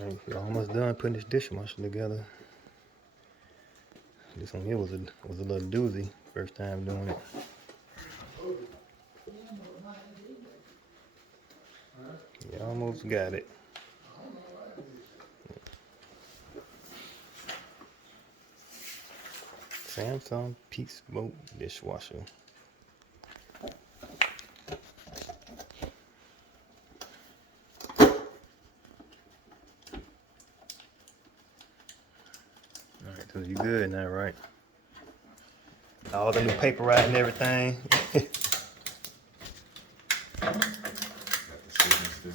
Alright, we're almost done putting this dishwasher together. This one here was a little doozy. First time doing it. You almost got it. Samsung Peak Smoke dishwasher. Alright, so you good now, right? All the new paper out and everything. Got the seasons too.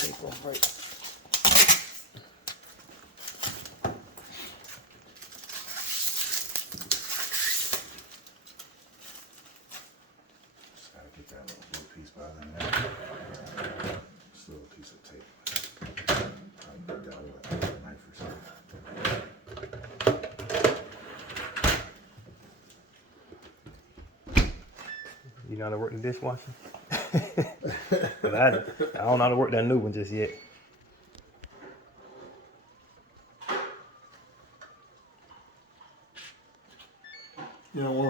Paper break. Just gotta get that little piece behind there. Just a little piece of tape. Probably put that with a knife or something. You know how to work the dishwasher? 'Cause I don't know how to work that new one just yet. You know what?